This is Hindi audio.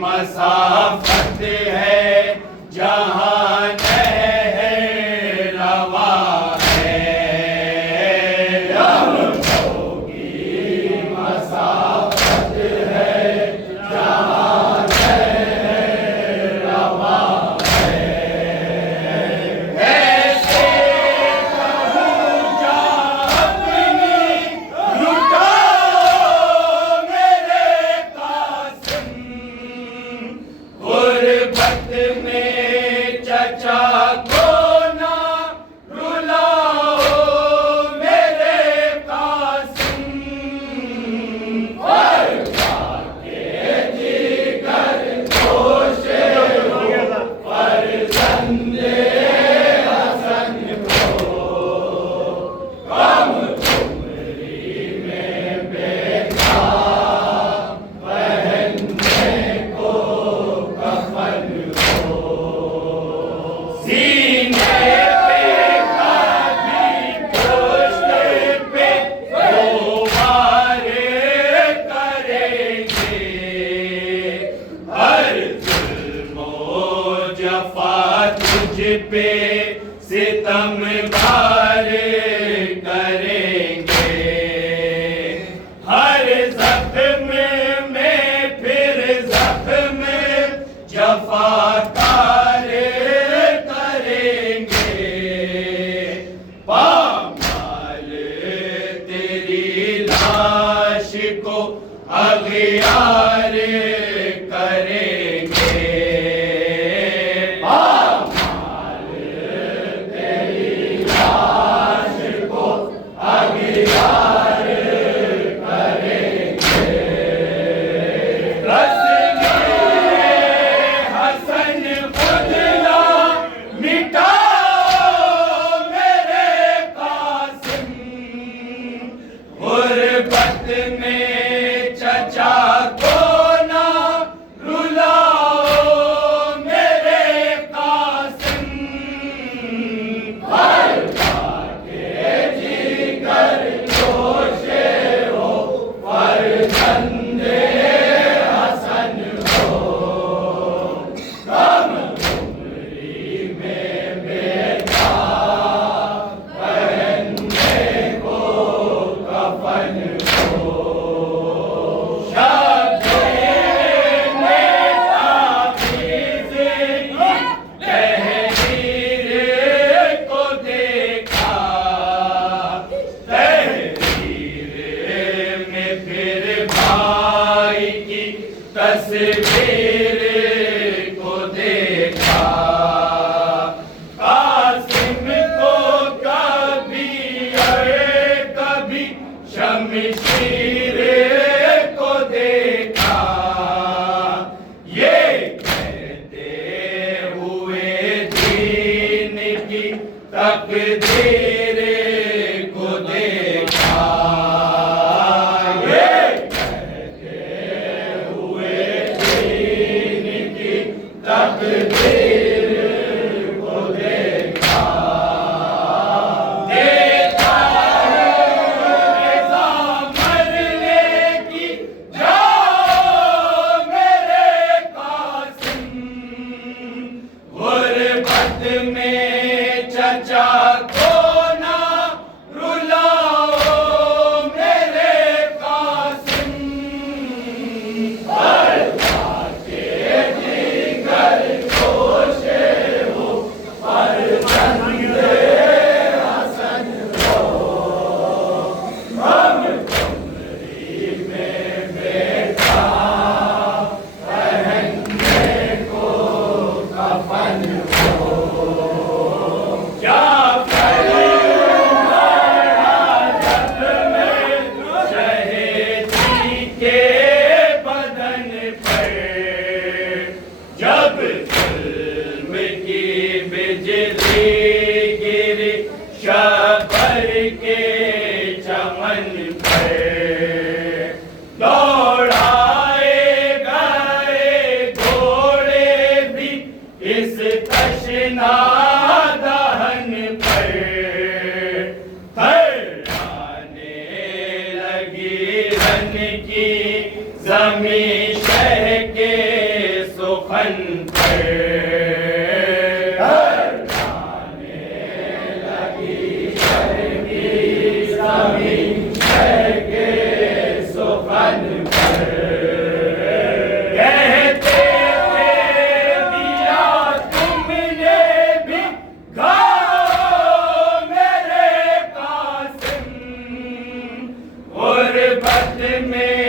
मसाफत है जहां नहर रवा है, लम्हों की मसाफत है जहां पे सितम बार करेंगे, हर जख्म में फिर जख्म जफाकार करेंगे। पामाल तेरी लाश को अगियार करेंगे, पामाल तेरी लाश को अगियार करेंगे। तस्वीर हसन खुद ना मिटाओ मेरे कासिम, गुर्बत में चचा को ना रुलाओ मेरे कासिम। हर बाके जिगर जोशे हो फर्जंदे हसन हो, कम उम्री में बेटा पहनने को कफन हो। तस्वीर को देखा, कासिम को कभी कभी शमशीर को देखा, ये कहते हुए दीन की तकदीर को देखा, ये तकदीर को देखा। देखा रज़ा मरने की जाओ मेरे कासिम, गुर्बत में चचा को ना रुलाओ मेरे कासिम। हर बाके शबर के चमन पर दौड़ाए गए घोड़े भी इस तशना दहन पर, थर्राने लगी रन की ज़मीं शह के सुखन पर। गुर्बत में